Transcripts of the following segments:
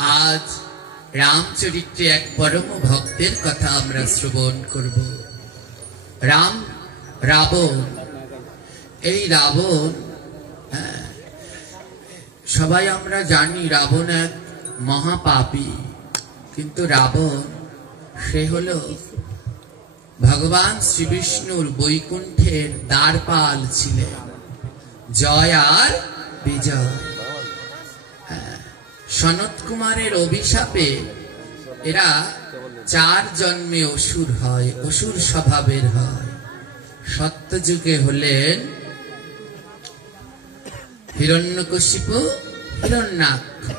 आज रामचरित्रे एक परम भक्तेर कथा आमरा श्रवण करब। रावण सबाई आमरा जानी रावण एक महापापी, किन्तु रावण से हलो भगवान श्री विष्णुर बैकुंठेर द्वारपाल छिलेन, जय आर विजय। सनत कुमारेर अभिशापे एरा 4 जन्मे असुर हय, असुर स्वभावेर हय। सत्य जुगे हलेन हिरण्यकशिपु हिरण्याक्ष,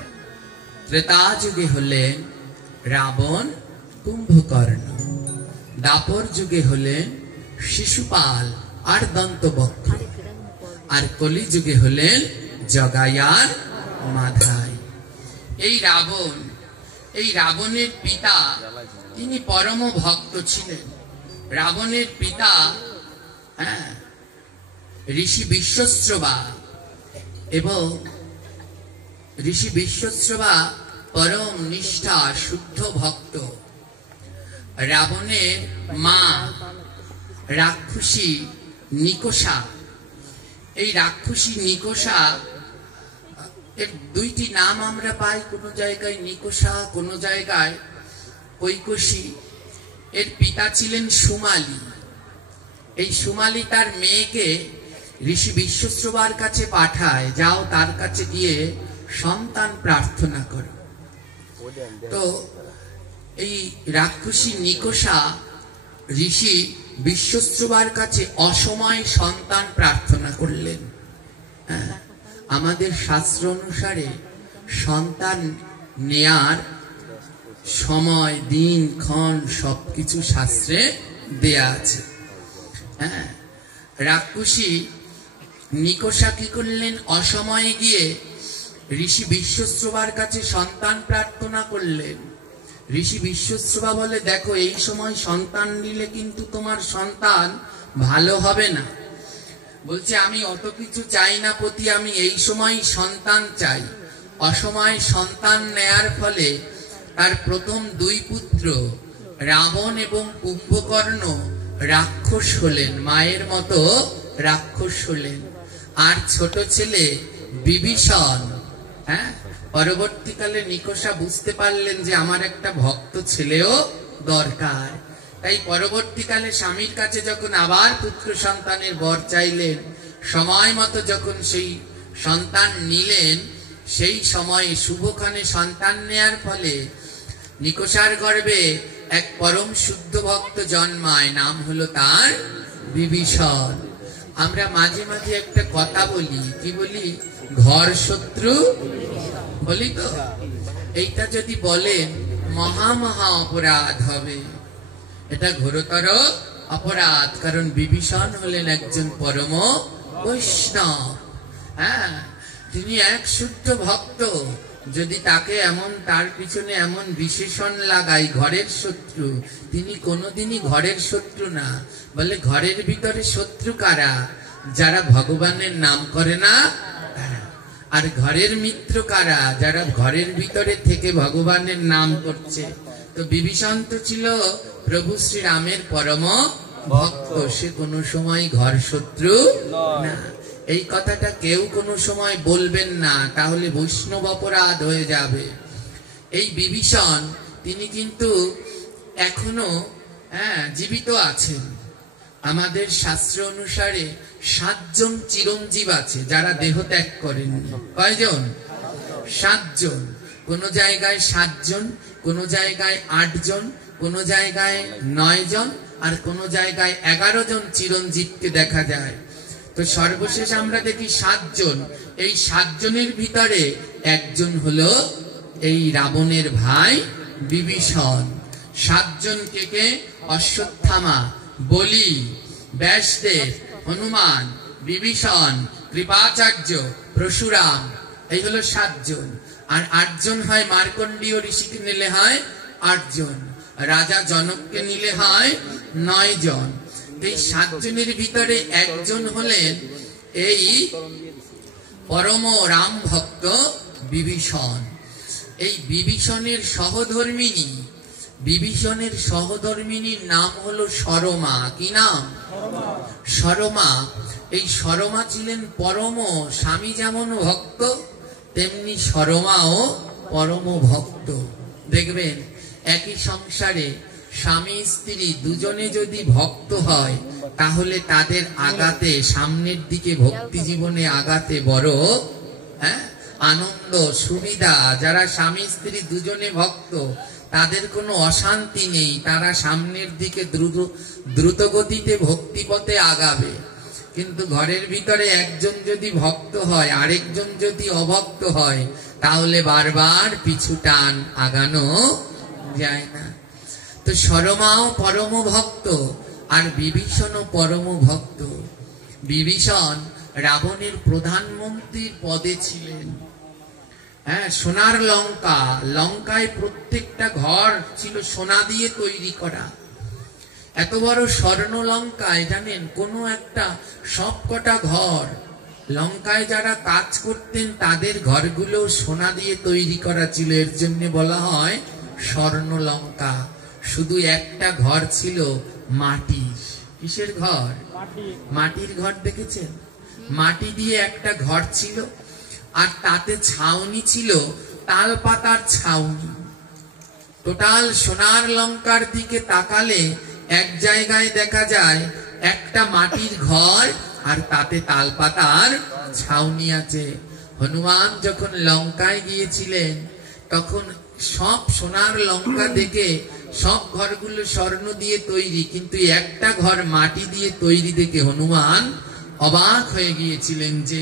त्रेता जुगे हलेन रावण कुम्भकर्ण, दापर जुगे हलेन शिशुपाल और दंतवक्र, और कलि जुगे हलेन जगाई और माधाई। रावणेर पिता तिनी परम भक्त छिलेन। रावणेर पिता ऋषि विश्वश्रवा एवं ऋषि विश्वश्रवा परम निष्ठा शुद्ध भक्त। रावणेर मा राक्षसी निकोषा। राक्षसी निकोषा एर दुईटी नाम आमरा पाई, कोनो जायगाय निकोषा, कोनो जायगाय कैकसी। एर पिता छिलेन सुमाली। এই সুমালি তার মেয়েকে ঋষি বিশ্বশ্রবার কাছে পাঠায়, যাও তার কাছে গিয়ে সন্তান প্রার্থনা করো। তো এই রাক্ষসী নিকোষা ঋষি বিশ্বশ্রবার কাছে অসময়ে সন্তান প্রার্থনা করলেন। আমাদের শাস্ত্র অনুসারে সন্তান নেয়ার সময়, দিন, ক্ষণ সবকিছু শাস্ত্রে দেয়া আছে। রাক্ষসী নিকোষা কি করলেন, অসময়ে গিয়ে ঋষি বিশ্বশ্রবার কাছে সন্তান প্রার্থনা করলেন। ঋষি বিশ্বশ্রবা বলে, দেখো এই সময় সন্তান নিলে কিন্তু তোমার সন্তান ভালো হবে না। বলছে, আমি অত কিছু চাই না পতি, আমি এই সময় সন্তান চাই। অসময়ে সন্তান নেয়ার ফলে তার প্রথম 2 পুত্র রাবণ এবং কুম্ভকর্ণ রাক্ষস হলেন, মায়ের মতো রাক্ষস হলেন। আর ছোট ছেলে বিভীষণ। পরবর্তীকালে নিকোষা বুঝতে পারলেন যে আমার একটা ভক্ত ছেলেও দরকার। তাই পরবর্তীকালে স্বামীর কাছে যখন আবার পুত্র সন্তানের বর চাইলেন, সময় মতো যখন সেই সন্তান নিলেন, সেই সময়ে শুভক্ষণে সন্তান নেয়ার ফলে নিকোষার গর্ভে এক পরম শুদ্ধ ভক্ত জন্মায়, নাম হলো তার বিভীষণ। আমরা মাঝে মাঝে একটা কথা বলি, কি বলি? ঘর শত্রু বলি তো। এইটা যদি বলেন মহা মহা অপরাধ হবে। এটা ঘোরতর অপরাধ, কারণ বিভীষণ হলেন একজন পরম বৈষ্ণব। তিনি এক শুদ্ধ ভক্ত। যদি তাকে এমন, তার পিছনে এমন বিশেষণ লাগাই ঘরের শত্রু, তিনি কোনোদিনই ঘরের শত্রু না। বলে ঘরের ভিতরে শত্রু কারা? যারা ভগবানের নাম করে না তারা। আর ঘরের মিত্র কারা? যারা ঘরের ভিতরে থেকে ভগবানের নাম করছে। তো বিভীষণ তো ছিল প্রভু শ্রী রামের পরম ভক্ত, সে কোনো সময় ঘর শত্রু না। এই কথাটা কেউ কোনো সময় বলবেন না, তাহলে বৈষ্ণব অপরাধ হয়ে যাবে। এই বিভীষণ তিনি কিন্তু এখনো জীবিত আছেন। আমাদের শাস্ত্র অনুসারে 7 জন চিরঞ্জীব আছে যারা দেহ ত্যাগ করেননি। কয়জন? 7 জন। কোন জায়গায় 7 জন, কোন জায়গায় 8 জন, কোন জায়গায় 9 জন, আর কোন জায়গায় 11 জন চিরঞ্জীবকে দেখা যায়। তো সর্বশেষ আমরা দেখি 7 জন। এই 7 জনের ভিতরে একজন হলো এই রাবণের ভাই বিভীষণ। 7 জন কে? অশ্বত্থামা, বলি, ব্যাসদেব, হনুমান, বিভীষণ, কৃপাচার্য, পরশুরাম। এই হলো 7 জন। আর 8 জন হয় মার্কণ্ডীয় ঋষিকে নিলে হয় 8 জন, রাজা জনককে নিলে হয় 9 জন। এই 7 জনের ভিতরে একজন হলেন এই পরম রাম ভক্ত বিভীষণ। এই বিভীষণের সহধর্মিনীর নাম হলো সরমা। কি নাম? সরমা। এই সরমা ছিলেন পরম, স্বামী যেমন ভক্ত তেমনি সরমাও পরম ভক্ত। দেখবেন একই সংসারে স্বামী স্ত্রী দুজনে যদি ভক্ত হয় তাহলে তাদের আগাতে, সামনের দিকে ভক্তি জীবনে আগাতে বড় আনন্দ, সুবিধা। যারা স্বামী স্ত্রী দুজনে ভক্ত তাদের কোনো অশান্তি নেই, তারা সামনের দিকে দ্রুত গতিতে ভক্তিপথে আগাবে। কিন্তু ঘরের ভিতরে একজন যদি ভক্ত হয় আরেকজন যদি অভক্ত হয় তাহলে বারবার পিছু টান, আগানো যায় না। তো সরমাও পরম ভক্ত আর বিভীষণও পরম ভক্ত। বিভীষণ রাবণের প্রধানমন্ত্রীর পদে ছিলেন। সোনার লঙ্কা, লঙ্কায় প্রত্যেকটা ঘর ছিল সোনা দিয়ে তৈরি করা। এত বড় স্বর্ণ লঙ্কায় জানেন কোন একটা সবকটা ঘর লঙ্কায় যারা কাজ করতেন তাদের ঘরগুলো সোনা দিয়ে তৈরি করা ছিল। এর জন্য বলা হয় স্বর্ণ লঙ্কা। শুধু একটা ঘর ছিল মাটির। কিসের ঘর? মাটির ঘর। দেখেছেন? মাটি দিয়ে একটা ঘর ছিল আর তাতে ছাউনি ছিল তাল পাতার ছাউনি। টোটাল সোনার লঙ্কার দিকে তাকালে এক জায়গায় দেখা যায় একটা মাটির ঘর আর তাতে তাল পাতার ছাউনি আছে। হনুমান যখন লঙ্কায় গিয়েছিলেন তখন সব সোনার লঙ্কা দেখে সব ঘরগুলো স্বর্ণ দিয়ে তৈরি, কিন্তু একটা ঘর মাটি দিয়ে তৈরি দেখে হনুমান অবাক হয়ে গিয়েছিলেন যে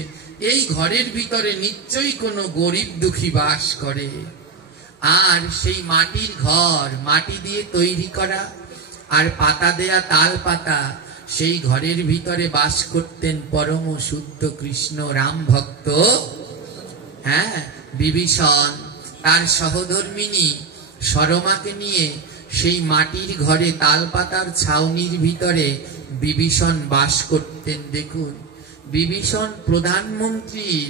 এই ঘরের ভিতরে নিশ্চয়ই কোনো গরিব দুঃখী বাস করে। আর সেই মাটির ঘর মাটি দিয়ে তৈরি করা আর পাতা দেয়া তাল পাতা, সেই ঘরের ভিতরে বাস করতেন পরম শুদ্ধ কৃষ্ণ রাম ভক্ত বিভীষণ। তার সহধর্মিনী সরমাকে নিয়ে সেই মাটির ঘরে তাল পাতার ছাউনির ভিতরে বিভীষণ বাস করতেন। দেখুন, বিভীষণ প্রধানমন্ত্রীর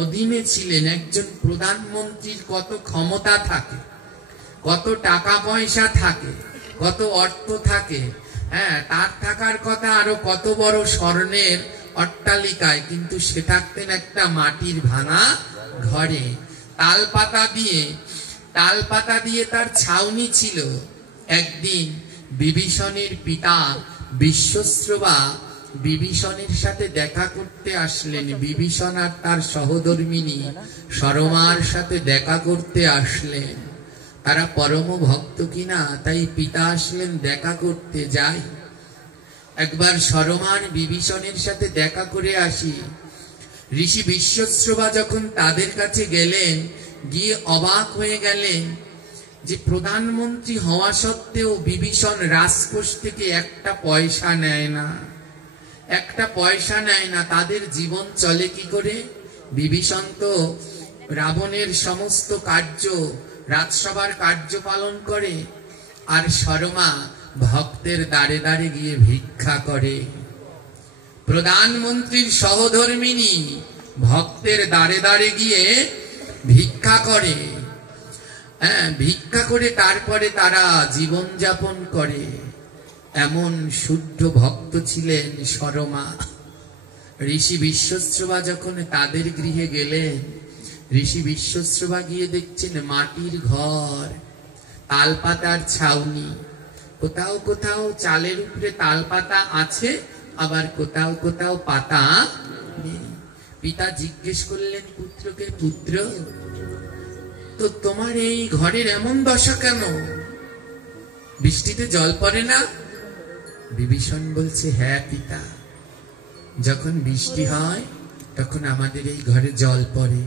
অধীনে ছিলেন। একজন প্রধানমন্ত্রীর কত ক্ষমতা থাকে, কত টাকা পয়সা থাকে, কত অর্থ থাকে। তার থাকার কথা আরো কত বড় স্বর্ণের অট্টালিকায়, কিন্তু সে থাকতেন একটা মাটির ভাঙা ঘরে। তাল পাতা দিয়ে তার ছাউনি ছিল। একদিন বিভীষণের পিতা বিশ্বশ্রবা বিভীষণের সাথে দেখা করতে আসলেন। বিভীষণ আর তার সহধর্মিনী সরমার সাথে দেখা করতে আসলেন। তারা পরম ভক্ত কিনা, তাই পিতা আসলেন দেখা করতে। যাই একবার সরমার বিভীষণের সাথে দেখা করে আসি। ঋষি বিশ্বশ্রবা যখন তাদের কাছে গেলেন, গিয়ে অবাক হয়ে গেলেন যে প্রধানমন্ত্রী হওয়া সত্ত্বেও বিভীষণ রাজকোষ থেকে একটা পয়সা নেয় না, একটা পয়সা নেয় না। তাদের জীবন চলে কি করে? বিভীষণ তো রাবণের সমস্ত কার্য, রাজসভার কার্য পালন করে, আর সরমা ভক্তের দ্বারে দ্বারে গিয়ে ভিক্ষা করে। প্রধানমন্ত্রীর সহধর্মিনী ভক্তের দ্বারে দ্বারে গিয়ে ভিক্ষা করে। ভিক্ষা করে তারপরে তারা জীবন যাপন করে। এমন শুদ্ধ ভক্ত ছিলেন সরমা। ঋষি বিশ্বশ্রবা যখন তাদের গৃহে গেলেন, ঋষি বিশ্বশ্রবা গিয়ে দেখছেন মাটির ঘর, তাল পাতার ছাউনি। কোথাও কোথাও চালের উপরে তাল পাতা আছে, আবার কোথাও কোথাও পাতা নেই। পিতা জিজ্ঞেস করলেন পুত্রকে, পুত্র, তো তোমার এই ঘরের এমন দশা কেন? বৃষ্টিতে জল পড়ে না? বিভীষণ বলছে, হ্যাঁ পিতা, যখন বৃষ্টি হয় তখন আমাদের এই ঘরে জল পড়ে,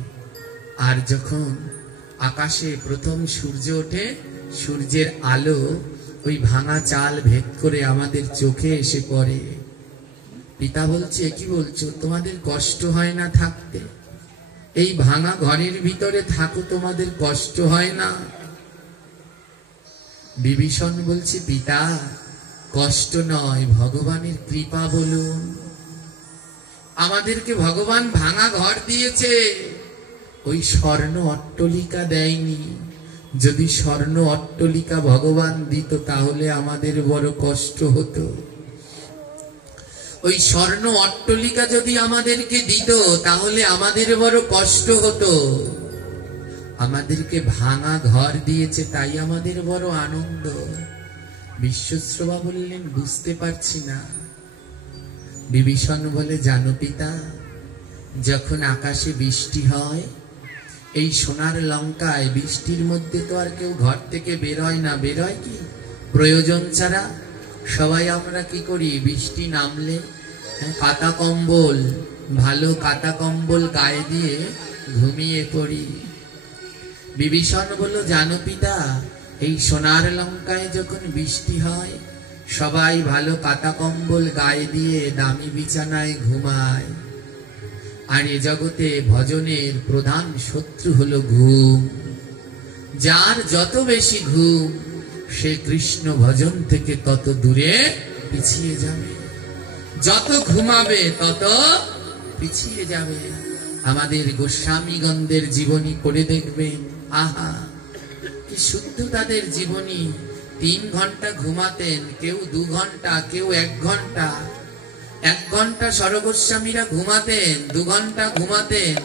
আর যখন আকাশে প্রথম সূর্য ওঠে, সূর্যের আলো ওই ভাঙা চাল ভেদ করে আমাদের চোখে এসে পড়ে। পিতা বলছে, কি বলছো? তোমাদের কষ্ট হয় না থাকতে? এই ভাঙা ঘরের ভিতরে থাকো, তোমাদের কষ্ট হয় না? বিভীষণ বলছে, পিতা, কষ্ট নয়, ভগবানের কৃপা বলুন। আমাদেরকে ভগবান ভাঙা ঘর দিয়েছে, ওই স্বর্ণ অট্টলিকা দেয়নি। যদি স্বর্ণ অট্টলিকা ভগবান দিত তাহলে আমাদের বড় কষ্ট হতো। ওই স্বর্ণ অট্টলিকা যদি আমাদেরকে দিত তাহলে আমাদের বড় কষ্ট হতো। আমাদেরকে ভাঙা ঘর দিয়েছে, তাই আমাদের বড় আনন্দ। বিশ্বশ্রবা বললেন, বুঝতে পারছি না। বিভীষণ বলে, জানো পিতা, যখন আকাশে বৃষ্টি হয়, এই সোনার লঙ্কায় বৃষ্টির মধ্যে তো আর কেউ ঘর থেকে বেরোয় না। বেরোয় কি প্রয়োজন ছাড়া? সবাই আমরা কি করি, বৃষ্টি নামলে কাঁথা কম্বল, ভালো কাঁথা কম্বল গায়ে দিয়ে ঘুমিয়ে পড়ি। বিভীষণ বলল, জানো পিতা, এই সোনার লঙ্কায় যখন বৃষ্টি হয়, সবাই ভালো কাঁথা কম্বল গায়ে দিয়ে দামি বিছানায় ঘুমায়। আর এ জগতে ভজনের প্রধান শত্রু হলো ঘুম। যার যত বেশি ঘুম, সে কৃষ্ণ ভজন থেকে তত দূরে পিছিয়ে যাবে। যত ঘুমাবে তত পিছিয়ে যাবে। আমাদের গোস্বামীগণদের জীবনী পড়ে দেখবেন, আহা কি শুদ্ধ তাদের জীবনী। 3 ঘন্টা ঘুমাতেন, কেউ 2 ঘন্টা, কেউ 1 ঘন্টা। 1 ঘন্টা সরগোস্বামীরা ঘুমাতেন, 2 ঘন্টা ঘুমাতেন।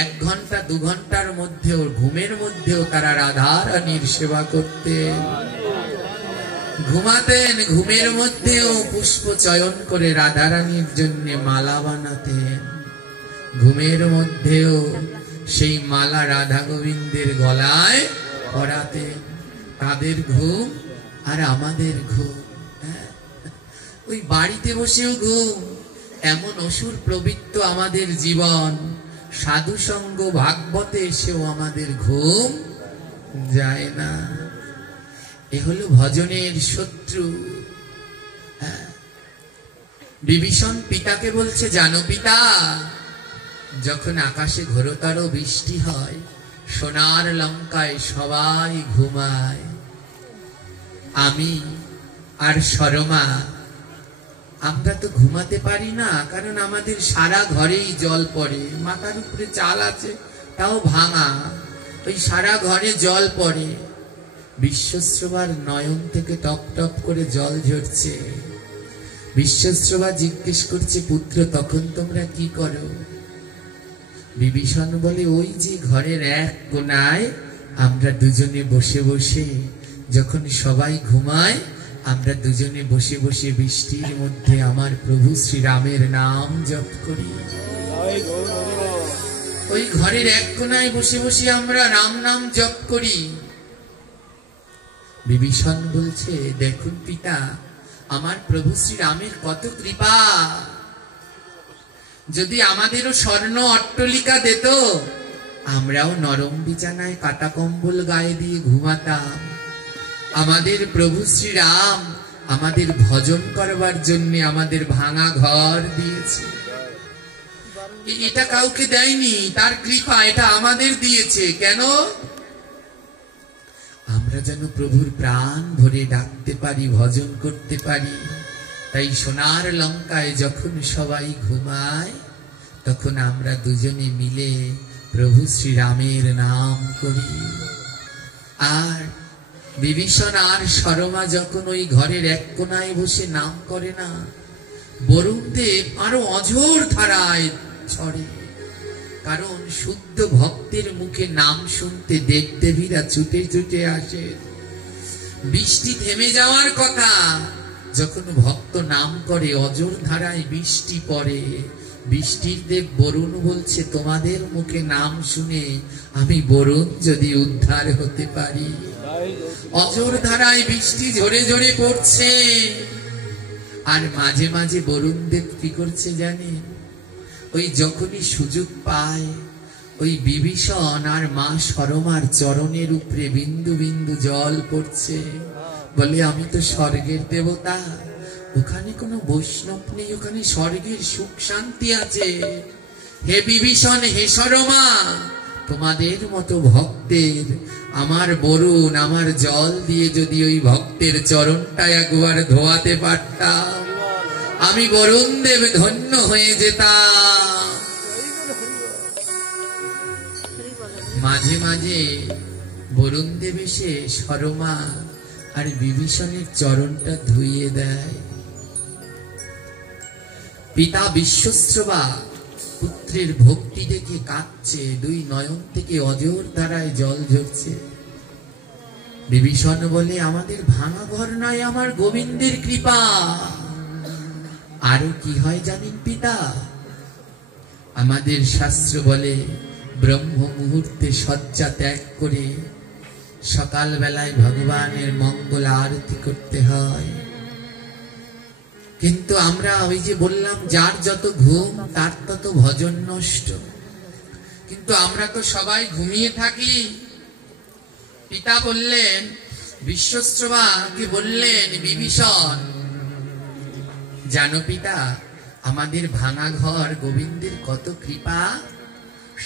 1 ঘন্টা 2 ঘন্টার মধ্যেও, ঘুমের মধ্যেও তারা রাধারানীর সেবা করতেন। ঘুমাতেন, ঘুমের মধ্যেও পুষ্প চয়ন করে রাধারানীর জন্য মালা বানাতেন। ঘুমের মধ্যেও সেই মালা রাধা গোবিন্দের গলায় পরাতেন। তাদের ঘুম আর আমাদের ঘুম, ওই বাড়িতে বসেও ঘুম। এমন অসুর প্রবৃত্ত আমাদের জীবন, সাধু সঙ্গ ভাগবতে এসেও আমাদের ঘুম যায় না। এ হলো ভজনের শত্রু। বিভীষণ পিতাকে বলছে, জানো পিতা, যখন আকাশে ঘোরতর বৃষ্টি হয়, সোনার লঙ্কায় সবাই ঘুমায়, আমি আর সরমা আমরা তো ঘুমাতে পারি না, কারণ আমাদের সারা ঘরেই জল পড়ে। মাথার উপরে চাল আছে, তাও ভাঙা, ওই সারা ঘরে জল পড়ে। বিশ্বশ্রবার নয়ন থেকে টপ টপ করে জল ঝরছে। বিশ্বশ্রবা জিজ্ঞেস করছে, পুত্র তখন তোমরা কি করো? বিভীষণ বলে, ওই যে ঘরের এক কোণায় আমরা দুজনে বসে বসে, যখন সবাই ঘুমায়, আমরা দুজনে বসে বসে বৃষ্টির মধ্যে আমার প্রভু শ্রীরামের নাম জপ করি। ওই ঘরের এক কোণায় বসে বসে আমরা রাম নাম জপ করি। বিভীষণ বলছে, দেখুন পিতা, আমার প্রভু শ্রীরামের কত কৃপা। যদি আমাদেরও স্বর্ণ অট্টলিকা দিত, আমরাও নরম বিছানায় কাঁথা কম্বল গায়ে দিয়ে ঘুমাতাম। আমাদের প্রভু শ্রীরাম আমাদের ভজন করবার জন্য আমাদের ভাঙা ঘর দিয়েছে। এটা কাউকে দেয়নি, তার কৃপা, এটা আমাদের দিয়েছে। কেন? আমরা যেন প্রভুর প্রাণ ভরে ডাকতে পারি, ভজন করতে পারি। তাই সোনার লঙ্কায় যখন সবাই ঘুমায়, তখন আমরা দুজনে মিলে প্রভু শ্রীরামের নাম করি। আর বিভীষণ আর সরমা যখন ওই ঘরের এক কোণায় বসে নাম করে না, বরুণ দেব আরো অঝোর ধারায় ছড়ে। কারণ শুদ্ধ ভক্তের মুখে নাম শুনতে দেবদেবীরা ছুটে ছুটে আসে। বৃষ্টি থেমে যাওয়ার কথা, যখন ভক্ত নাম করে অঝোর ধারায় বৃষ্টি পড়ে। বৃষ্টির দেব বরুণ বলছে, তোমাদের মুখে নাম শুনে আমি বরুণ যদি উদ্ধার হতে পারি। অঝোর ধারায় বৃষ্টি ঝরে ঝরে পড়ছে। আর মাঝে মাঝে বরুণ দেব কি করছে জানেন? ওই যখনই সুযোগ পায়, ওই বিভীষণ আর মা সরমার চরণের উপরে বিন্দু বিন্দু জল পড়ছে। বলে, আমি তো স্বর্গের দেবতা, ওখানে কোনো বৈষ্ণব নেই, ওখানে স্বর্গের সুখ শান্তি আছে। হে বিভীষণ, হে সরমা, তোমাদের মতো ভক্তের আমার বরুণ আমার জল দিয়ে যদি ওই ভক্তের চরণটা একবার ধোয়াতে পারতাম, আমি বরুণ দেব ধন্য হয়ে যেতাম। মাঝে মাঝে বরুণ দেব এসে সরমা আর বিভীষণের চরণটা ধুইয়ে দেয়। পিতা বিশ্বশ্রবা পুত্রের ভক্তি দেখে কাঁদছে, দুই নয়ন থেকে অজর ধারায় জল ঝরছে। বিভীষণ বলে, আমাদের ভাঙা ঘর নয়, আমার গোবিন্দের কৃপা। আরো কি হয় জানেন পিতা? আমাদের শাস্ত্র বলে ব্রহ্ম মুহূর্তে শয্যা ত্যাগ করে সকাল বেলায় ভগবানের মঙ্গল আরতি করতে হয়। কিন্তু আমরা ওই যে বললাম, যার যত ঘুম তার তত ভজন নষ্ট। কিন্তু আমরা তো সবাই ঘুমিয়ে থাকি। পিতা বললেন, বিশ্বশ্রবাকে বললেন, বিভীষণ জানো পিতা, আমাদের ভাঙা ঘর গোবিন্দের কত কৃপা।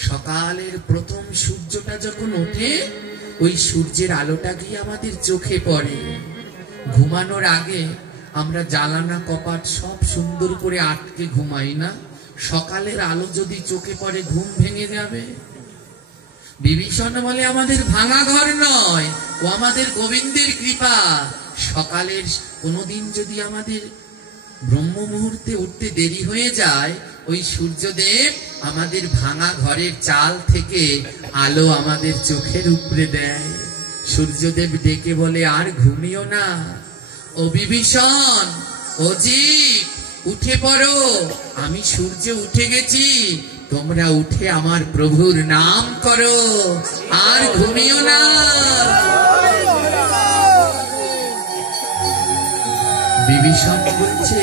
সকালের প্রথম সূর্যটা যখন ওঠে, ওই সূর্যের আলোটা গিয়ে আমাদের চোখে পড়ে। ঘুমানোর আগে আমরা জানালা কপাট সব সুন্দর করে আটকে ঘুমাই না? সকালের আলো যদি চোখে পড়ে ঘুম ভেঙে যাবে। বিভীষণ বলে, আমাদের ভাঙা ঘর নয়, ও আমাদের গোবিন্দের কৃপা। সকালের কোনোদিন যদি আমাদের ব্রহ্ম মুহূর্তে উঠতে দেরি হয়ে যায়, ওই সূর্যদেব আমাদের ভাঙা ঘরের চাল থেকে আলো আমাদের চোখের উপরে দেয়। সূর্যদেব ডেকে বলে, আর ঘুমিও না, ও বিভীষণ, ও জীব, উঠে পড়ো, আমি সূর্য উঠে গেছি, তোমরা উঠে আমার প্রভুর নাম করো, আর ঘুমিও না। বিভীষণ বলছে,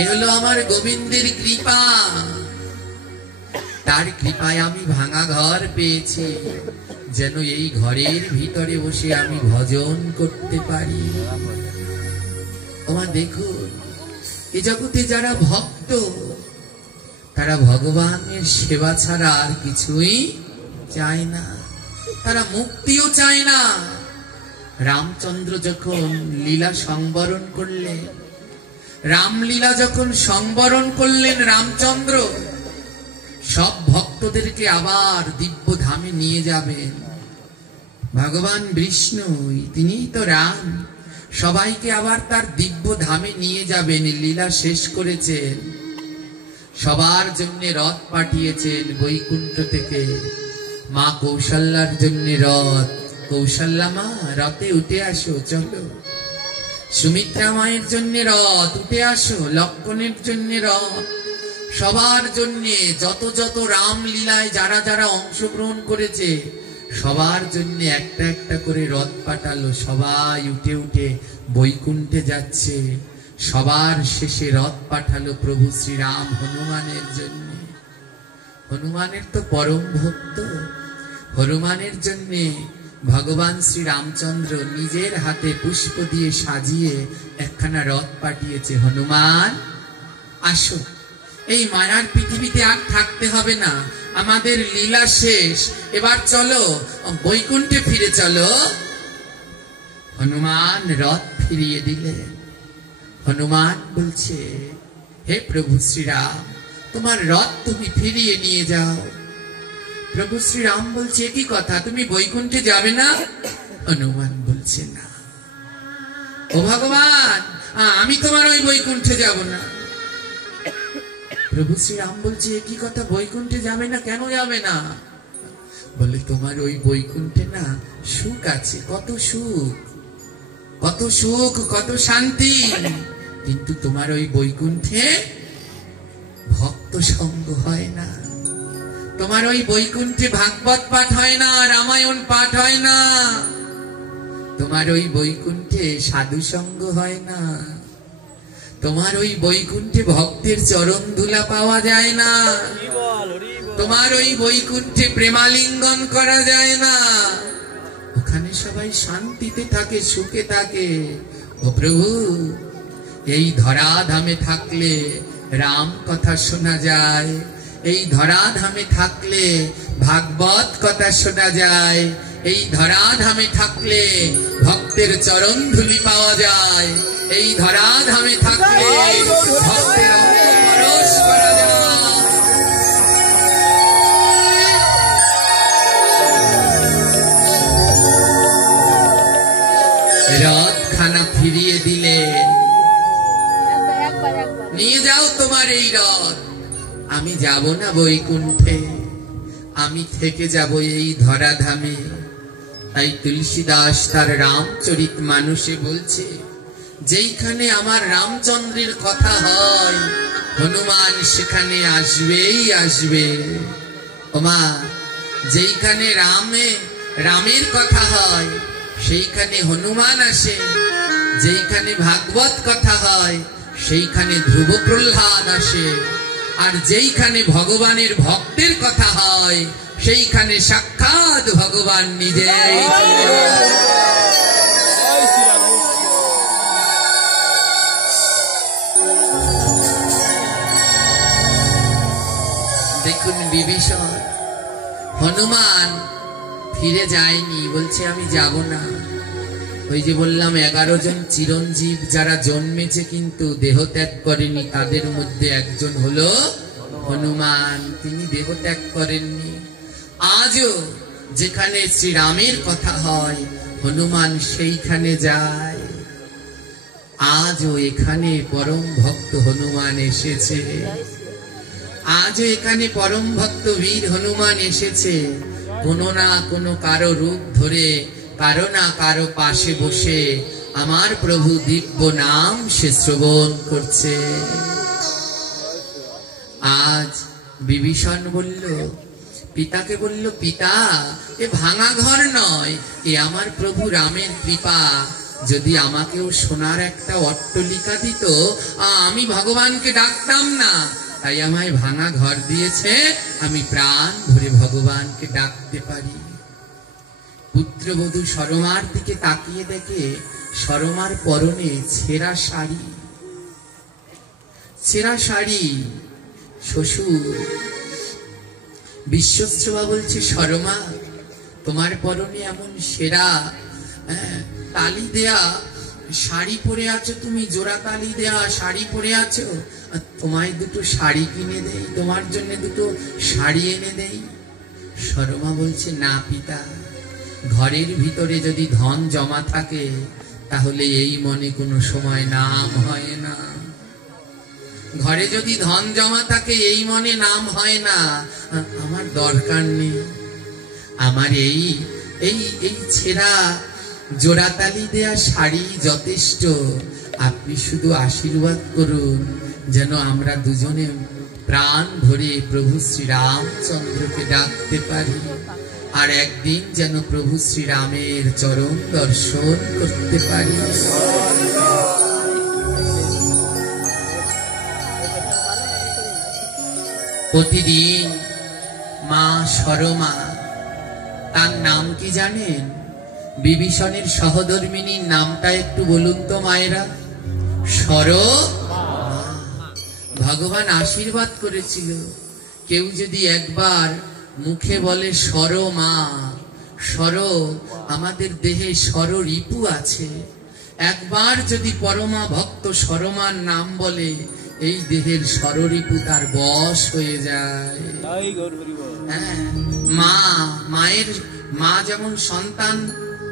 এ হলো আমার গোবিন্দের কৃপা। তার কৃপায় আমি ভাঙা ঘর পেয়েছি, যেন এই ঘরের ভিতরে বসে আমি ভজন করতে পারি। তোমার দেখুন, এ জগতে যারা ভক্ত, তারা ভগবানের সেবা ছাড়া আর কিছুই চায় না, তারা মুক্তিও চায় না। রামচন্দ্র যখন লীলা সংবরণ করলেন, রামলীলা যখন সংবরণ করলেন রামচন্দ্র, সব ভক্তদেরকে আবার দিব্য ধামে নিয়ে যাবেন। ভগবান বিষ্ণু, তিনিই তো রাম, সবাইকে আবার তার দিব্য ধামে নিয়ে যাবেন। লীলা শেষ করেছেন, সবার জন্য রথ পাঠিয়েছেন বৈকুণ্ঠ থেকে। মা কৌশল্যার জন্য রথ, কৌশল্যা মা রথে উঠে আসো, চলো। সুমিত্রা মায়ের জন্য রথ, উঠে আসো। লক্ষ্মণের জন্য রথ, সবার জন্য যত যত রামলীলায় যারা যারা অংশগ্রহণ করেছে সবার জন্য একটা একটা করে রথ পাঠালো। সবাই উঠে উঠে বৈকুণ্ঠে যাচ্ছে। সবার শেষে রথ পাঠালো প্রভু শ্রীরাম হনুমানের জন্য। হনুমানের তো পরম ভক্ত, হনুমানের জন্য ভগবান শ্রী রামচন্দ্র নিজের হাতে পুষ্প দিয়ে সাজিয়ে একখানা রথ পাঠিয়েছে। হনুমান, আসো, এই মায়ার পৃথিবীতে আর থাকতে হবে না, আমাদের লীলা শেষ, এবার চলো বৈকুণ্ঠে ফিরে চলো। হনুমান রথ ফিরিয়ে দিলেন। হনুমান বলছে, হে প্রভু শ্রীরাম, তোমার রথ তুমি ফিরিয়ে নিয়ে যাও। প্রভু শ্রীরাম বলছে, কি কথা, তুমি বৈকুণ্ঠে যাবে না? হনুমান বলছে, না ও ভগবান, আমি তোমার ওই বৈকুণ্ঠে যাব না। প্রভু শ্রীরাম বলছে, কি কথা, বৈকুণ্ঠে যাবে না? কেন যাবে না? বলে, তোমার ওই বৈকুণ্ঠে না সুখ আছে, কত সুখ, কত সুখ, কত শান্তি, কিন্তু তোমার ওই বৈকুণ্ঠে ভক্ত সঙ্গ হয় না। তোমার ওই বৈকুণ্ঠে ভাগবত পাঠ হয় না, রামায়ণ পাঠ হয় না, তোমার ওই বৈকুণ্ঠে সাধু সঙ্গ হয় না, তোমার ওই বৈকুণ্ঠে ভক্তের চরণ ধুলা পাওয়া যায় না, তোমার ওই বৈকুণ্ঠে প্রেমালিঙ্গন করা যায় না। ওখানে সবাই শান্তিতে থাকে, সুখে থাকে। ও প্রভু, এই ধরাধামে থাকলে রাম কথা শোনা যায়, এই ধরাধামে থাকলে ভাগবত কথা শোনা যায়, এই ধরাধামে থাকলে ভক্তের চরণ ধুলি পাওয়া যায়, এই ধরাধামে থাকলে ভক্তের অঙ্গ পরশ করা যায়। যাব না বৈকুণ্ঠে, আমি থেকে যাব এই ধরাধামে। তাই তুলসীদাস তার রামচরিত মানুষে বলছে, যেইখানে আমার রামচন্দ্রের কথা হয় হনুমান সেখানে আসবেই আসবে। ওমা, যেইখানে রামের কথা হয় সেইখানে হনুমান আসে, যেইখানে ভাগবত কথা হয় সেইখানে ধ্রুব প্রহ্লাদ আসে, আর যেইখানে ভগবানের ভক্তের কথা হয় সেইখানে সাক্ষাৎ ভগবান নিজেই। দেখুন বিভীষণ, হনুমান ফিরে যায়নি, বলছে আমি যাব না। ওই যে বললাম 11 জন চিরঞ্জীব যারা জন্মেছে কিন্তু দেহ ত্যাগ করেনি, তাদের মধ্যে একজন হলো হনুমান। তিনি দেহ ত্যাগ করেননি। আজও যেখানে শ্রীরামের কথা হয় হনুমান সেইখানে যায়। আজও এখানে পরম ভক্ত হনুমান এসেছে, আজও এখানে পরম ভক্ত বীর হনুমান এসেছে। কোনো না কোনো কারো রূপ ধরে, কারো না কারো পাশে বসে আমার প্রভু দিব্য নাম সে শ্রবণ করছে। আজ বিভীষণ বলল, পিতাকে বলল, পিতা এ ভাঙা ঘর নয়, এ আমার প্রভু রামের কৃপা। যদি আমাকেও সোনার একটা অট্টালিকা দিত, আমি ভগবানকে ডাকতাম না। তাই আমায় ভাঙা ঘর দিয়েছে, আমি প্রাণ ভরে ভগবানকে ডাকতে পারি। পুত্রবধূ সরমার দিকে তাকিয়ে দেখে সরমার পরনে ছেঁড়া শাড়ি, ছেঁড়া শাড়ি। শ্বশুর বিশ্বশ্রবা বলছে, সরমা তোমার পরনে এমন সেরা তালি দেয়া শাড়ি পরে আছো, তুমি জোড়া তালি দেয়া শাড়ি পরে আছো, তোমায় দুটো শাড়ি কিনে দেই, তোমার জন্য দুটো শাড়ি এনে দেই। সরমা বলছে, না পিতা, ঘরের ভিতরে যদি ধন জমা থাকে তাহলে এই মনে কোনো সময় নাম হয় না। ঘরে যদি ধন জমা থাকে এই মনে নাম হয় না। আমার দরকার নেই, আমার এই এই এই ছেঁড়া জোড়াতালি দেয়া শাড়ি যথেষ্ট। আপনি শুধু আশীর্বাদ করুন যেন আমরা দুজনে প্রাণ ভরে প্রভু শ্রীরামচন্দ্রকে ডাকতে পারি, আর একদিন যেন প্রভু শ্রীরামের চরণ দর্শন করতে পারি। প্রতিদিন মা সরমা, তার নাম কি জানেন? বিভীষণের সহধর্মিনীর নামটা একটু বলুন তো মায়েরা। ভগবান আশীর্বাদ করেছিল, কেউ যদি একবার মুখে বলে সরমা, সর, আমাদের দেহে সর রিপু আছে, একবার যদি পরমা ভক্ত সরমার নাম বলে এই দেহের সররিপু তার বশ হয়ে যায়। মা যেমন সন্তান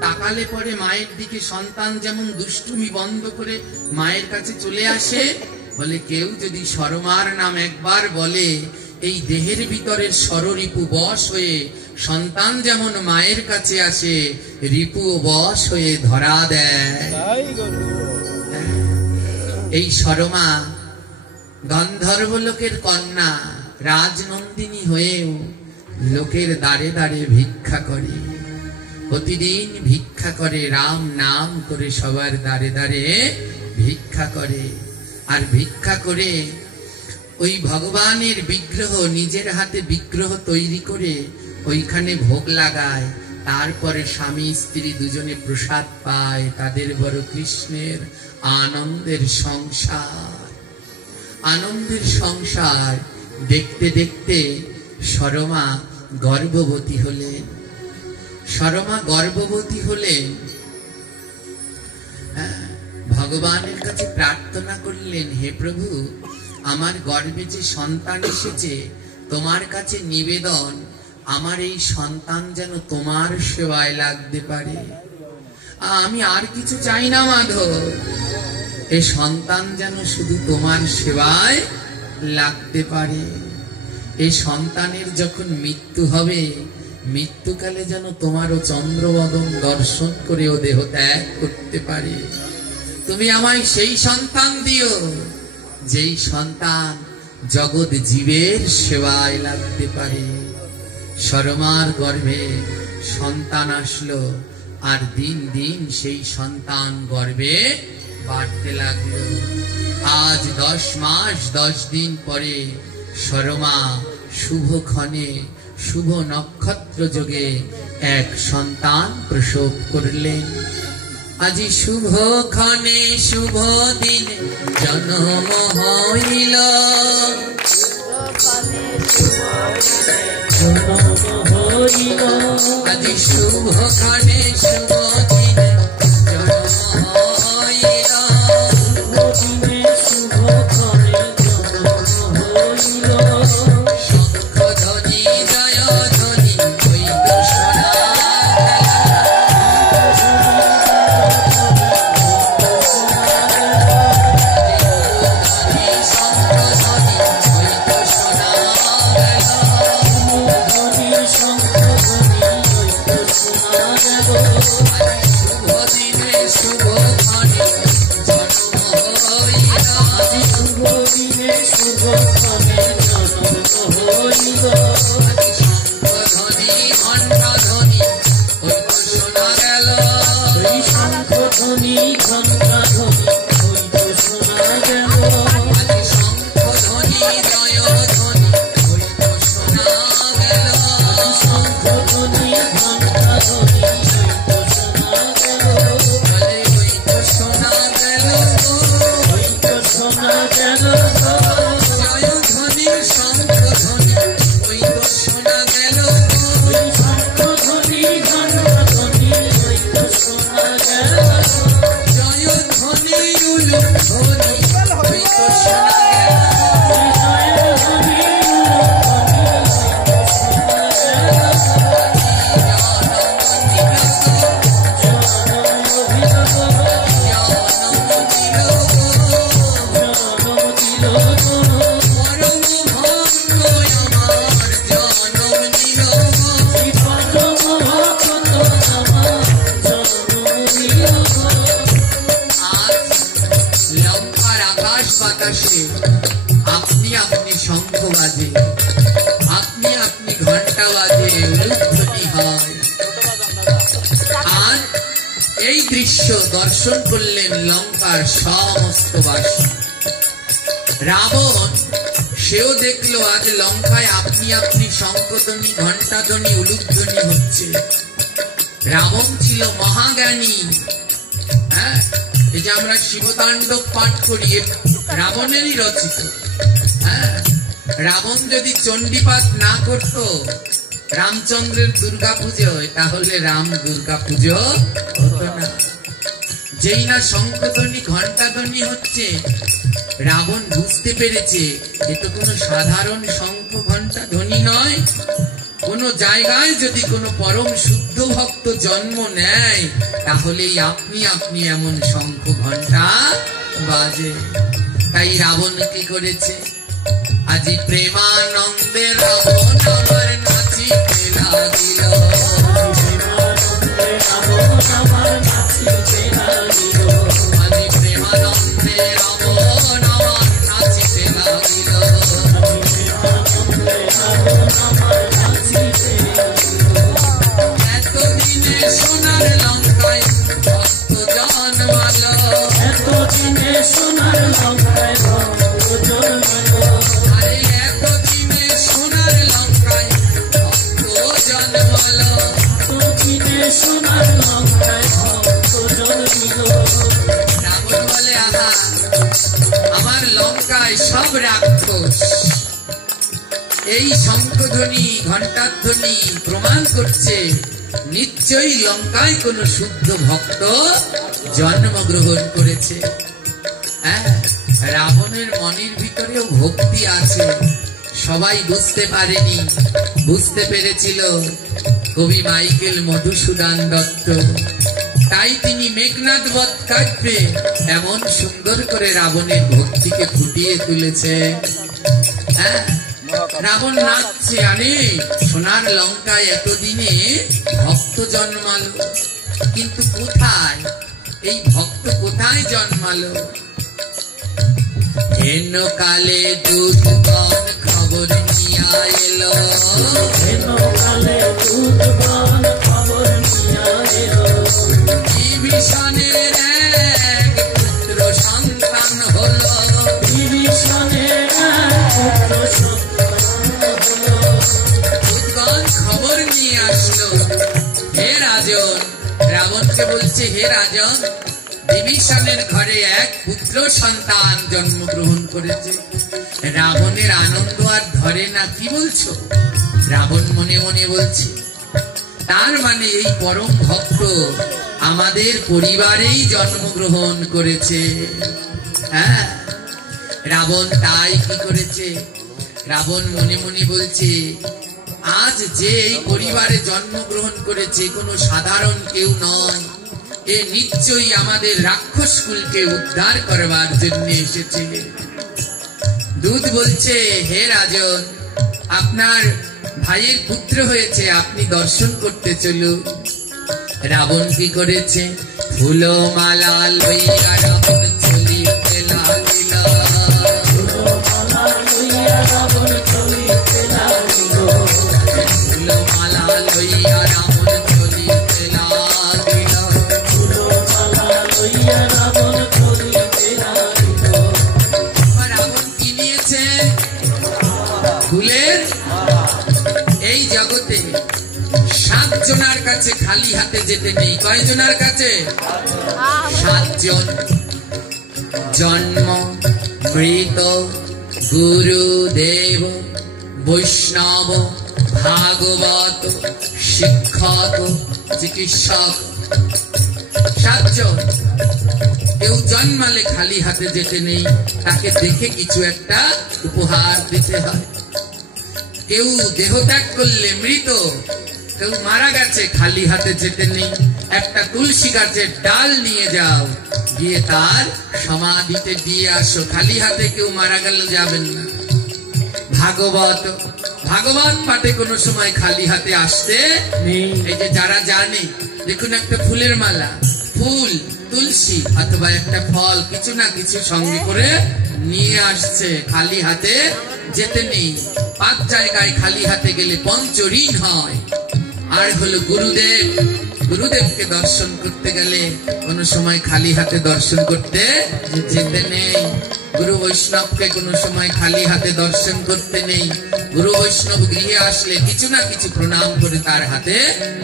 তাকালে পরে মায়ের দিকে সন্তান যেমন দুষ্টুমি বন্ধ করে মায়ের কাছে চলে আসে, বলে কেউ যদি সরমার নাম একবার বলে এই দেহের ভিতরের সররিপু বশ হয়ে সন্তান যেমন মায়ের কাছে আসে, রিপু বশ হয়ে ধরা দেয়। এই সরমা গন্ধর্ব লোকের কন্যা, রাজনন্দিনী হয়েও লোকের দ্বারে দ্বারে ভিক্ষা করে, প্রতিদিন ভিক্ষা করে, রাম নাম করে সবার দ্বারে দ্বারে ভিক্ষা করে। আর ভিক্ষা করে ওই ভগবানের বিগ্রহ, নিজের হাতে বিগ্রহ তৈরি করে ওইখানে ভোগ লাগায়। তারপরে স্বামী স্ত্রী দুজনে প্রসাদ পায়, তাদের বড় কৃষ্ণের আনন্দের সংসার। আনন্দের সংসার দেখতে দেখতে সরমা গর্ভবতী হলেন। সরমা গর্ভবতী হলেন, ভগবানের কাছে প্রার্থনা করলেন, হে প্রভু, আমার গর্ভে যে সন্তান এসেছে তোমার কাছে নিবেদন, আমার এই সন্তান যেন তোমার সেবায় লাগতে পারে। আমি আর কিছু চাই না মাধব, এই সন্তান যেন শুধু তোমার সেবায় লাগতে পারে। এই সন্তানের যখন মৃত্যু হবে, মৃত্যুকালে যেন তোমারও চন্দ্রবদন দর্শন করে ও দেহ ত্যাগ করতে পারে। তুমি আমায় সেই সন্তান দিও, যেই সন্তান জগৎ জীবের সেবায় লাগতে পারে। সরমার গর্ভে সন্তান আসলো, আর দিন দিন সেই সন্তান গর্ভে বাড়তে লাগলো। আজ 10 মাস 10 দিন পরে সরমা শুভক্ষণে শুভ নক্ষত্র যোগে এক সন্তান প্রসব করলেন। আজি শুভক্ষণে শুভ দিনে জন্ম হইল, আজি শুভক্ষণে শুভ দিনে জন্ম হইল, শঙ্খ ধ্বনি জয় ধ্বনি হইল শোনা আপনি আপনি শঙ্খ বাজে, আপনি আপনি ঘন্টা বাজে, উলুধ্বনি হয়। আর এই দৃশ্য দর্শন করলেন লঙ্কার সমস্ত বাসী। রাবণ সেও দেখলো আজ লঙ্কায় আপনি আপনি শঙ্খধ্বনি ঘন্টাধ্বনি উলুধ্বনি হচ্ছে। রাবণ ছিল মহাজ্ঞানী। হ্যাঁ, এই যে আমরা শিবতাণ্ডব পাঠ করি রাবণেরই রচিত। হ্যাঁ, রাবণ যদি চণ্ডীপাঠ না করত, রামচন্দ্রের দুর্গা পুজো হয়, তাহলে রাম দুর্গা পুজো হতো না। যেই না শঙ্খধ্বনি ঘন্টাধ্বনি হচ্ছে, রাবণ বুঝতে পেরেছে এ তো কোনো সাধারণ শঙ্খ ঘন্টা ধ্বনি নয়। কোন জায়গায় যদি কোনো পরম শুদ্ধ ভক্ত জন্ম নেয়, তাহলেই আপনি আপনি এমন শঙ্খ ঘন্টা বাজে। তাই রাবণ কি করেছে? আজি প্রেমানন্দে রাবণ আমার নাচিতে লাগিল, আজি প্রেমানন্দে রাবণ আমার নাচিতে লাগিল। এতদিনে সোনার লঙ্কায় ভক্ত জন্মালো, এতদিনে সোনার লঙ্কায় ভক্ত জন্মালো, আরে এতদিনে সোনার লঙ্কায় ভক্ত জন্মালো, এতদিনে সোনার লঙ্কায় ভক্ত জন্মালো। রাবণ বলে আহা, আমার লঙ্কায় সব রাক্ষস। এই শঙ্খধ্বনি ঘণ্টাধ্বনি প্রমাণ করছে নিশ্চয়ই লঙ্কায় কোন শুদ্ধ ভক্ত জন্মগ্রহণ করেছে। হ্যাঁ, রাবণের মনের ভিতরেও ভক্তি আছে, সবাই বুঝতে পারেনি। বুঝতে পেরেছিল কবি মাইকেল মধুসূদন দত্ত। তাই তিনি মেঘনাদ বধ কাব্যে এমন সুন্দর করে রাবণের ভক্তিকে ফুটিয়ে তুলেছে। হ্যাঁ, রাবণ নাচছে, আরে সোনার লঙ্কায় এতদিনে ভক্ত জন্মালো, কিন্তু কোথায় এই ভক্ত কোথায় জন্মালো? হেন কালে দূতগণ খবর নিয়া এলো, হেন কালে দূতগণ খবর নিয়া এলো, বিভীষণের এক পুত্র সন্তান হলো, বিভীষণের এক পুত্র সন্তান হলো। দূতগণ খবর নিয়ে আসলো, হে রাজন, রাবণকে বলছে, হে রাজন, বিভীষণের ঘরে এক পুত্র সন্তান জন্মগ্রহণ করেছে। রাবণের আনন্দ আর ধরে না, কি বলছো? রাবণ মনে মনে বলছে, তার মানে এই পরম ভক্ত আমাদের পরিবারেই জন্মগ্রহণ করেছে। হ্যাঁ, রাবণ তাই কি করেছে? রাবণ মনে মনে বলছে, আজ যে এই পরিবারে জন্মগ্রহণ করেছে কোনো সাধারণ কেউ নয়, এ নিশ্চয়ই আমাদের রাক্ষস কুলকে উদ্ধার করবার জন্য এসেছে। দূত বলছে, হে রাজন, আপনার ভাইয়ের পুত্র হয়েছে, আপনি দর্শন করতে চলুন। রাবণ কি করেছে? ফুলমালা লইয়া রাবণ চলিতে লাগিল, ফুলমালা লইয়া রাবণ চলিতে লাগিল, ফুলমালা লইয়া রাবণ চলিতে লাগিল, ফুলমালা লইয়া রাবণ চলিতে লাগিল। রাবণ কি নিয়েছে? ফুলের। এই জগতে 7 জনের কাছে খালি হাতে যেতে নেই। কয় জনের কাছে? 7 জন। জন্ম, মৃত, গুরুদেব, বৈষ্ণব, ভাগবত, শিক্ষক, চিকিৎসক, 7 জন। কেউ জন্মালে খালি হাতে যেতে নেই, তাকে দেখে কিছু একটা উপহার দিতে হয়। কেউ দেহত্যাগ করলে মৃত, কেউ মারা গেছে, খালি হাতে যেতে নেই। একটা তুলসী গাছের ডাল নিয়ে যাও, গিয়ে তার সমাধিতে দিয়ে আসো, খালি হাতে কেউ মারা গেল যাবেন না। ভাগবত, ভাগবত পাঠে কোনো সময় খালি হাতে আসতে নেই। এই যে যারা জানে, দেখুন একটা ফুলের মালা, ফুল, তুলসী অথবা একটা ফল, কিছু না কিছু সঙ্গে করে নিয়ে আসছে, খালি হাতে যেতে নেই। 5 জায়গায় খালি হাতে গেলে পঞ্চঋণ হয়। আর হলো গুরুদেব, গুরুদেবকে দর্শন করতে গেলে কোনো সময় খালি হাতে দর্শন করতে যেতে নেই। গুরু বৈষ্ণবকে কোনো সময় খালি হাতে দর্শন করতে নেই। গুরু বৈষ্ণব গৃহে আসলে কিছু না কিছু প্রণাম করে তার হাতে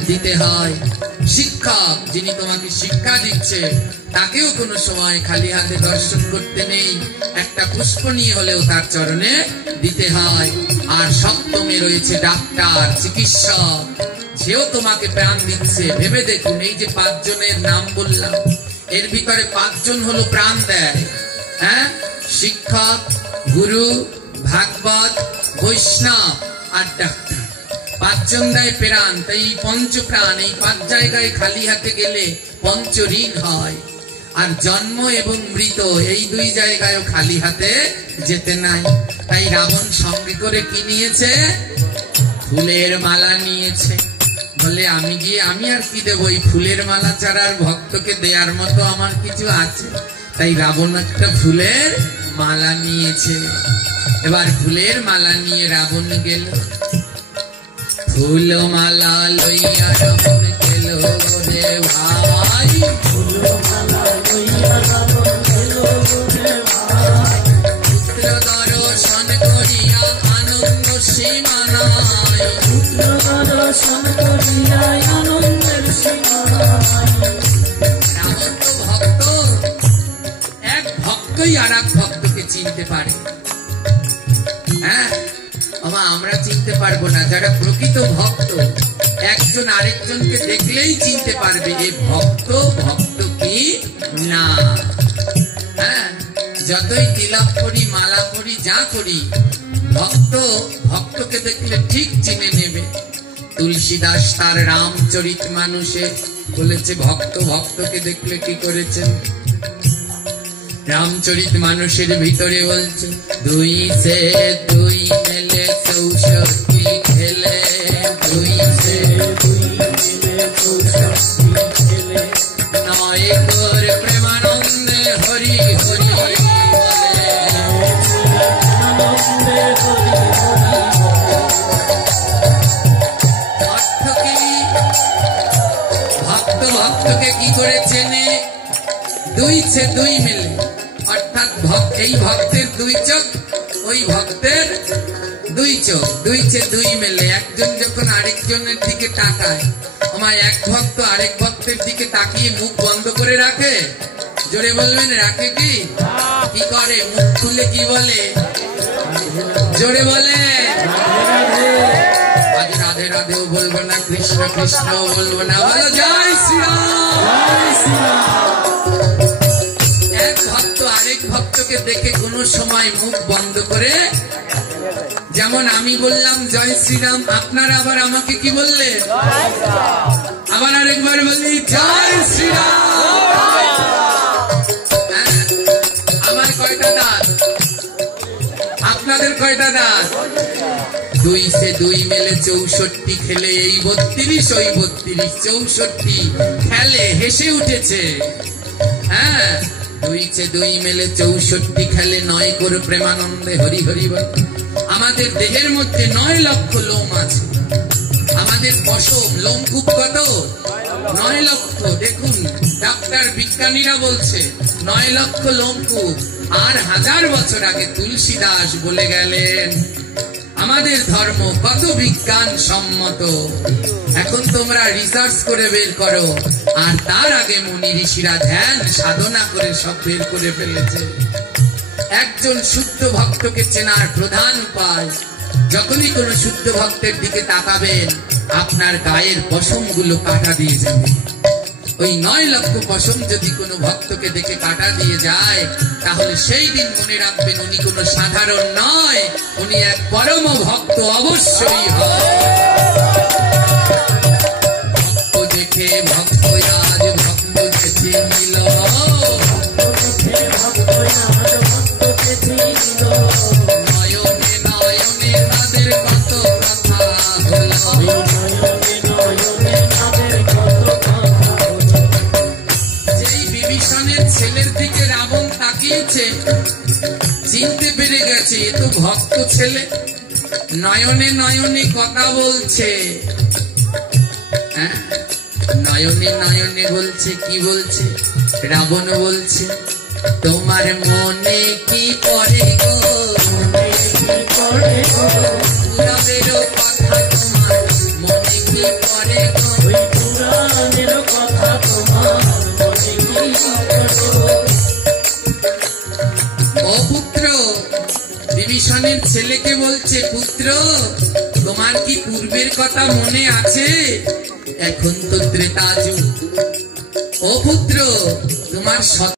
দিতে হয়। শিক্ষক, যিনি তোমাকে শিক্ষা দিচ্ছে, তাকেও কোনো সময় খালি হাতে দর্শন করতে নেই, একটা পুষ্প নিয়ে হলেও তার চরণে দিতে হয়। আর সপ্তমে রয়েছে ডাক্তার, চিকিৎসক, সেও তোমাকে প্রাণ দিচ্ছে। ভেবে দেখুন, এই যে 5 জনের নাম বললাম, এর ভিতরে 5 জন হলো প্রাণ দেয়। হ্যাঁ, শিক্ষক, গুরু, ভাগবত, বৈষ্ণব আর ডাক্তার, 5 জন দেয় প্রাণ। তাই পঞ্চপ্রাণ, এই 5 জায়গায় খালি হাতে গেলে পঞ্চঋণ হয়। আর জন্ম এবং মৃত, এই 2 জায়গায়ও খালি হাতে যেতে নাই। তাই রাবণ সঙ্গে করে কি নিয়েছে? ফুলের মালা নিয়েছে। বলে, আমি গিয়ে আমি আর কি দেবো, এই ফুলের মালা ছাড়া আর ভক্তকে দেওয়ার মতো আমার কিছু আছে? তাই রাবণ একটা ফুলের মালা নিয়েছে। এবার ফুলের মালা নিয়ে রাবণ গেল, ফুল মালা লইয়া রাবণ গেল রে ভাই, ফুল মালা লইয়া রাবণ গেল রে ভাই, পুত্র দর্শন করিয়া আনন্দ সীমা নাই, পুত্র দর্শন করিয়া আনন্দের সীমা নাই। রাবণ তো ভক্ত, এক ভক্তই আর এক ভক্তকে চিনতে পারে। হ্যাঁ, আমরা চিনতে পারবো না। যারা প্রকৃত ভক্ত, একজন আরেকজনকে দেখলেই চিনতে পারবে এ ভক্ত, ভক্ত কি না। হ্যাঁ, যতই তিলক করি, মালা করি, যা করি, ভক্ত ভক্তকে দেখলে ঠিক চিনে নেবে। তুলসীদাস তার রামচরিত মানুষে বলেছে, ভক্ত ভক্তকে দেখলে কি করেছেন। রামচরিত মানুষের ভিতরে বলছে, 2 से 2 মেলে চৌষট্টি খেলে, দুইছে নয় কর প্রেমানন্দে হরি হরি ভক্তকে কি করে চেনে? দুইছে দুই মিলে, অর্থাৎ এই ভক্তের দুই চোখ, ওই ভক্তের দুই চোখ, দুইছে দুই মিলে। একজন যখন আরেকজনের দিকে তাকায়, আমার এক ভক্ত আরেক ভক্তের দিকে তাকিয়ে মুখ বন্ধ করে রাখে? জোরে বলবেন, রাখে কি? কি করে? মুখ খুলে কি বলে? জোরে বলে। আজ রাধে রাধেও বলবো না, কৃষ্ণ কৃষ্ণ বলবো না, বলো জয় শ্রীরাম। এক ভক্ত আরেক ভক্তকে দেখে কোনো সময় মুখ বন্ধ করে, যেমন আমি বললাম জয় শ্রীরাম, আপনারা আবার আমাকে কি বললেন? আবার আরেকবার বলি জয় শ্রীরাম। আমার কয়টা দাঁত? আপনাদের কয়টা দাঁত? দুইছে দুই মেলে চৌষট্টি খেলে, এই 32 ওই 32, 64 খেলে, হেসে উঠেছে। হ্যাঁ, দুইছে দুই মেলে 64 খেলে, নয় করে প্রেমানন্দে হরি হরি বল। আমাদের দেহের মধ্যে 9 লক্ষ লোম আছে। আমাদের পশম লোমকূপ কত? 9 লক্ষ। দেখুন, ডাক্তার বিজ্ঞানীরা বলছে 9 লক্ষ লোমকূপ। আর 1000 বছর আগে তুলসীদাস বলে গেলেন আমাদের ধর্ম কত বিজ্ঞান সম্মত। এখন তোমরা রিসার্চ করে বের করো। আর তার আগে মুনি ঋষিরা ধ্যান সাধনা করে সব বের করে ফেলেছে। একজন শুদ্ধ ভক্তকে চেনার প্রধান উপায়, যখনই কোন শুদ্ধ ভক্তের দিকে তাকাবেন, আপনার গায়ের পশমগুলো কাটা দিয়ে যাবে। ওই 9 লক্ষ পশম যদি কোনো ভক্তকে দেখে কাটা দিয়ে যায়, তাহলে সেই দিন মনে রাখবেন উনি কোনো সাধারণ নয়, উনি এক পরম ভক্ত অবশ্যই হয়। ভক্ত দেখে ভক্ত আজ ভক্ত দেখে মিল, নয়নে নয়নে তাদের কত কথা হলো। ছেলের দিকে রাবণ তাকিয়েছে, চিনতে পেরে গেছে এ তো ভক্ত ছেলে, নয়নে নয়নে কথা বলছে। নয়নে নয়নে বলছে, কি বলছে? রাবণ বলছে, তোমার মনে কি পড়ে গো, পুরাণেরও কথা তোমার মনে কি পড়ে গো, পুরাণেরও কথা তোমার মনে কি পড়ে গো। ও পুত্র, বিভীষণের ছেলেকে বলছে, পুত্র তোমার কি পূর্বের কথা মনে আছে? এখন তো ত্রেতা যুগ। ও পুত্র, তোমার